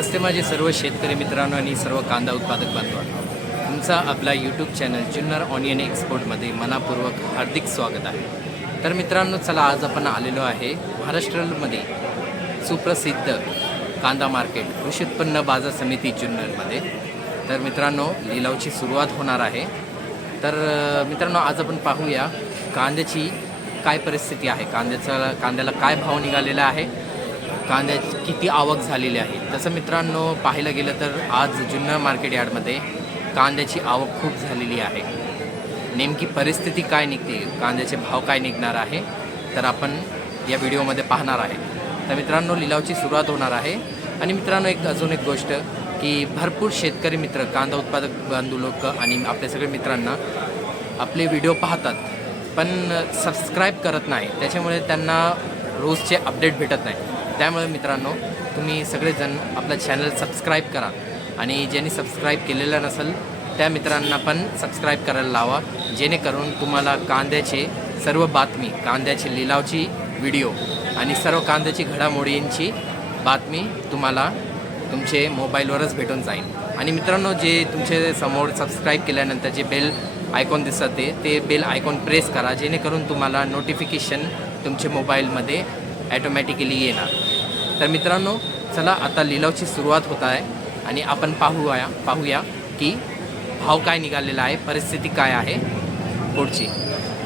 नमस्ते माझे सर्व शेतकरी मित्रांनो आणि सर्व कांदा उत्पादक बांधवांनो. तुमचा आपला यूट्यूब चॅनल जुन्नर ऑनियन एक्सपोर्टमध्ये मनापूर्वक हार्दिक स्वागत आहे. तर मित्रांनो चला आज आपण आलेलो आहे महाराष्ट्रामध्ये सुप्रसिद्ध कांदा मार्केट कृषी उत्पन्न बाजार समिती जुन्नरमध्ये तर मित्रांनो लिलावची सुरुवात होणार आहे. तर मित्रांनो आज आपण पाहूया कांद्याची काय परिस्थिती आहे कांद्याचा कांद्याला काय भाव निघालेला आहे कांद्या किती आवक झालेली आहे? तसं मित्रांनो पाहायला गेलं तर आज जुन्नर मार्केट यार्डमध्ये कांद्याची आवक खूप झालेली आहे. नेमकी परिस्थिती काय निघते? कांद्याचे भाव काय निघणार आहे? तर आपण या व्हिडिओमध्ये पाहणार आहे. तर मित्रांनो लिलावची सुरुवात होणार आहे. आणि मित्रांनो एक अजून एक गोष्ट की भरपूर शेतकरी मित्र कांदा उत्पादक बांधू लोक आणि आपल्या सगळ्या मित्रांना आपले व्हिडिओ पाहतात पण सबस्क्राईब करत नाही. त्याच्यामुळे त्यांना रोजचे अपडेट भेटत नाही. त्यामुळे मित्रांनो तुम्ही सगळेजण आपलं चॅनल सबस्क्राईब करा. आणि ज्यांनी सबस्क्राईब केलेलं नसेल त्या मित्रांना पण सबस्क्राईब करायला लावा. जेणेकरून तुम्हाला कांद्याचे सर्व बातमी कांद्याची लिलावची व्हिडिओ आणि सर्व कांद्याची घडामोडींची बातमी तुम्हाला तुमचे मोबाईलवरच भेटून जाईल. आणि मित्रांनो जे तुमचे समोर सबस्क्राईब केल्यानंतर जे बेल आयकॉन दिसत ते ते बेल आयकॉन प्रेस करा. जेणेकरून तुम्हाला नोटिफिकेशन तुमच्या मोबाईलमध्ये ॲटोमॅटिकली येणार. तर मित्रांनो चला आता लिलावची सुरुवात होत आहे आणि आपण पाहूया पाहूया की भाव काय निघालेला आहे परिस्थिती काय आहे पुढची.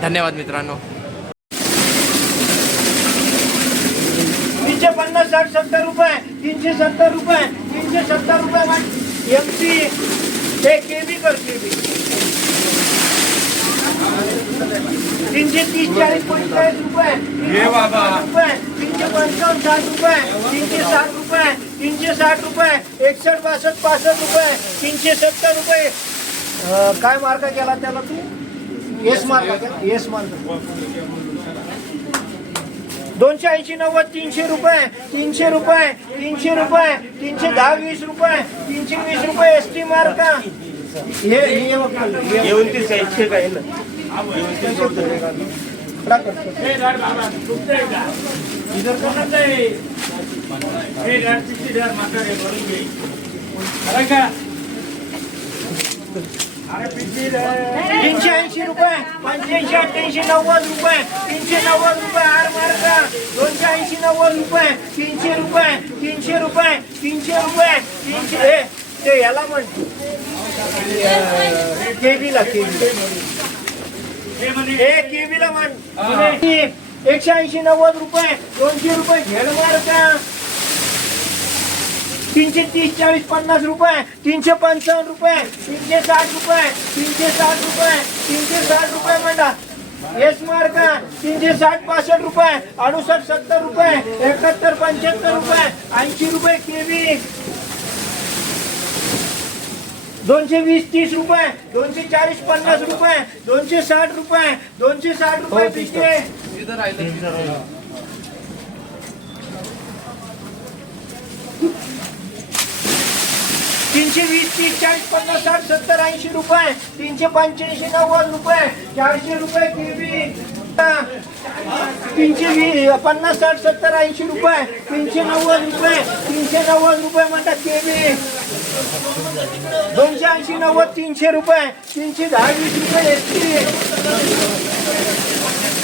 धन्यवाद मित्रांनो. तीनशे पन्नास साठ सत्तर रुपये तीनशे सत्तर रुपये तीनशे सत्तर रुपये. एम सी के केबी कर केबी. तीनशे तीस चाळीस पंचेचाळीस रुपये. तीनशे पन्नास रुपये. तीनशे पंचावन्न साठ रुपये. तीनशे साठ रुपये. तीनशे साठ रुपये. एकसष्ट बासष्ट पासष्ट रुपये. तीनशे सत्तर रुपये. काय मार्क केला त्याला तू? Yes mark yes mark. दोनशे ऐंशी नव्वद तीनशे रुपये. तीनशे रुपये. तीनशे रुपये. तीनशे दहा वीस रुपये. तीनशे वीस रुपये एस टी मार्क हे- तीनशे ऐंशी रुपये पंच्याऐंशी अठ्ठ्याऐंशी नव्वद रुपये तीनशे नव्वद रुपये आर मार्का दोनशे ऐंशी नव्वद रुपये तीनशे रुपये तीनशे रुपये तीनशे रुपये तीनशे हे ते याला म्हण. केबीला केबी. हे केबीला म्हण एकशे ऐंशी नव्वद रुपये दोनशे रुपये झेड का? तीनशे तीस चाळीस पन्नास रुपये तीनशे पंचावन्न रुपये तीनशे साठ रुपये तीनशे साठ रुपये तीनशे साठ रुपये म्हणा. येस मार्क तीनशे साठ पासष्ट रुपये अडुसष्ट सत्तर रुपये एकाहत्तर पंच्याहत्तर रुपये ऐंशी रुपये केबी. दोनशे वीस तीस रुपये दोनशे चाळीस पन्नास रुपये दोनशे साठ रुपये दोनशे साठ रुपये पिशे तीनशे वीस तीस चाळीस पन्नास साठ सत्तर ऐंशी रुपये तीनशे पंच्याऐंशी नव्वद रुपये चारशे रुपये केबी तीनशे वीस पन्नास साठ सत्तर ऐंशी रुपये तीनशे नव्वद रुपये तीनशे नव्वद रुपये म्हणतात केबी दोनशे ऐंशी नव्वद तीनशे रुपये तीनशे दहा वीस रुपये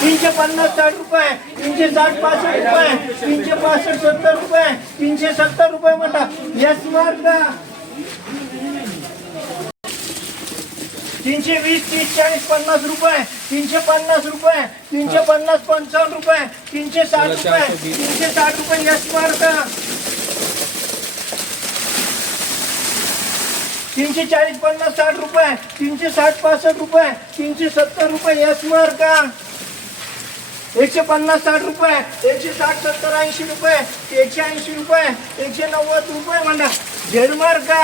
तीनशे पन्नास साठ रुपये तीनशे साठ पासष्ट रुपये तीनशे पासष्ट सत्तर रुपये तीनशे सत्तर रुपये म्हणतात यस मार्ग तीनशे वीस तीस चाळीस पन्नास रुपये तीनशे पन्नास रुपये तीनशे पन्नास पंचावन्न रुपये तीनशे साठ रुपये तीनशे साठ रुपये यस मार्ग तीनशे चाळीस पन्नास साठ रुपये. तीनशे साठ पासष्ट रुपये. तीनशे सत्तर रुपये यस का एकशे पन्नास साठ रुपये. एकशे साठ सत्तर ऐंशी रुपये. एकशे ऐंशी रुपये. एकशे नव्वद रुपये म्हणा. झेड का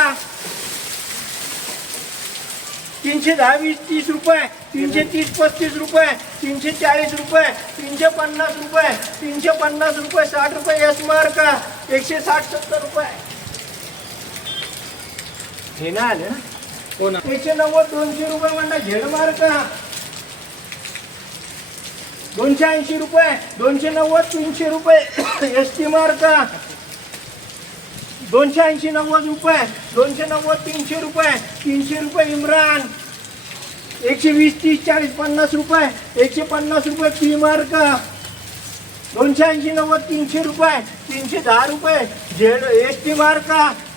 तीनशे दहा वीस तीस रुपये. तीनशे तीस पस्तीस रुपये. तीनशे चाळीस रुपये. तीनशे पन्नास रुपये. तीनशे पन्नास रुपये साठ रुपये यस का एकशे साठ सत्तर रुपये. हे? ना आलं हो ना. एकशे नव्वद दोनशे रुपये म्हणता झेड मार्क. दोनशे ऐंशी रुपये दोनशे नव्वद तीनशे रुपये एस टी मार्क. दोनशे ऐंशी नव्वद रुपये दोनशे नव्वद तीनशे रुपये तीनशे रुपये इम्रान. एकशे वीस तीस चाळीस पन्नास रुपये एकशे पन्नास रुपये पी मार्क. दोनशे ऐंशी नव्वद तीनशे रुपये तीनशे दहा रुपये. झेड एस टी मार्क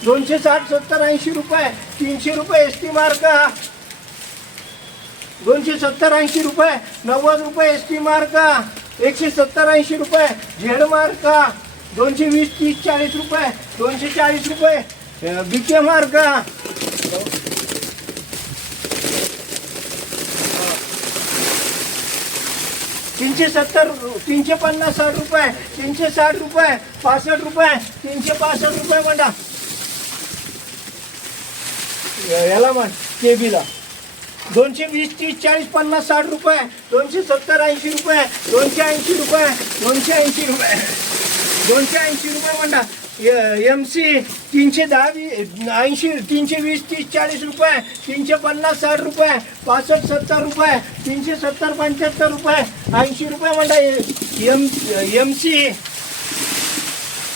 दोनशे साठ सत्तर ऐंशी रुपये तीनशे रुपये एस टी मार्क दोनशे सत्तर ऐंशी रुपये नव्वद रुपये एस टी मार्क एकशे सत्तर ऐंशी रुपये झेड मार्क दोनशे वीस तीस चाळीस रुपये दोनशे चाळीस रुपये बी के मार्क तीनशे सत्तर तीनशे पन्नास साठ रुपये तीनशे साठ रुपये पासष्ट रुपये तीनशे पासष्ट रुपये म्हणा. याला म्हण केबीला. दोनशे वीस तीस चाळीस पन्नास साठ रुपये दोनशे सत्तर ऐंशी रुपये दोनशे ऐंशी रुपये दोनशे ऐंशी रुपये. दोनशे ऐंशी रुपये म्हणा. एम सी तीनशे दहा वी ऐंशी तीनशे वीस तीस चाळीस रुपये तीनशे पन्नास साठ रुपये पासष्ट सत्तर रुपये तीनशे सत्तर पंच्याहत्तर रुपये ऐंशी रुपये म्हणा. एम एम सी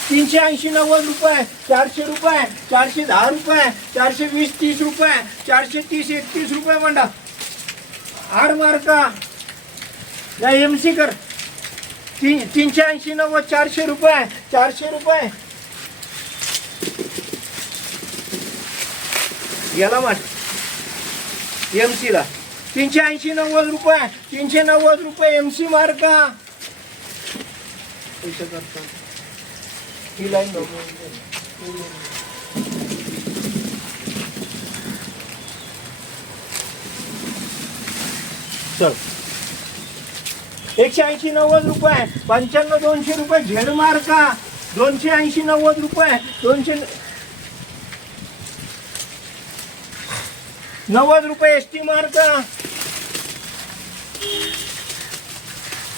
तीनशे ऐंशी नव्वद रुपये चारशे रुपये चारशे दहा रुपये चारशे वीस तीस रुपये चारशे तीस एकतीस रुपये म्हणा. आड मार्का या एम सी कर. तीन तीनशे ऐंशी नव्वद चारशे रुपये चारशे रुपये. याला म्हण. एम सीला तीनशे ऐंशी नव्वद रुपये तीनशे नव्वद रुपये एम सी मार्क. पैसे करतात. ही लाईन चल. एकशे ऐंशी नव्वद रुपये. पंच्याण्णव दोनशे रुपये झेड मार्का दोनशे ऐंशी नव्वद रुपये. दोनशे नव्वद रुपये एस टी मार्का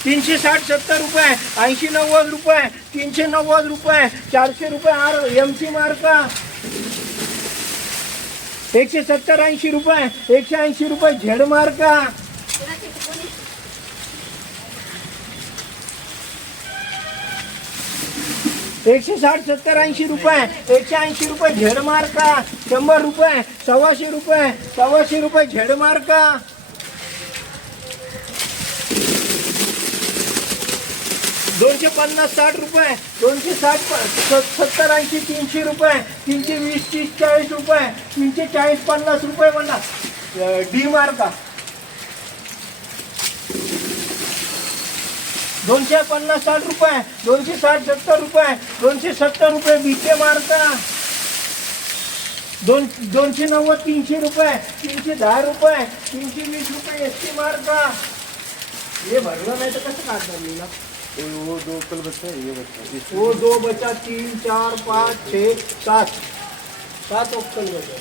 तीनशे साठ सत्तर रुपये. ऐंशी नव्वद रुपये. तीनशे नव्वद रुपये. चारशे रुपये आर एम सी मार्का एकशे सत्तर ऐंशी रुपये. एकशे ऐंशी रुपये झेड मार्का एकशे साठ सत्तर ऐंशी रुपये एकशे ऐंशी रुपये झेड मार्का शंभर रुपये सव्वाशे रुपये सव्वाशे रुपये झेड मार्का. दोनशे पन्नास साठ रुपये दोनशे साठ प- सत्तर ऐंशी तीनशे रुपये तीनशे वीस तीस चाळीस रुपये तीनशे चाळीस पन्नास रुपये म्हणा. डी मार्का. दोनशे पन्नास साठ रुपये, दोनशे साठ सत्तर रुपये, दोनशे सत्तर रुपये बीके मार्का दोन, दोनशे नव्वद, तीनशे रुपये, तीनशे दहा रुपये, तीनशे वीस रुपये एस टी मार्का हे भरलं नाही तर कसं काढणार मी ना वो दो कल बच्चा ये बच्चा वो दो बचा तीन, चार, पाँच, छः, सात. सात ऑप्शन बचा.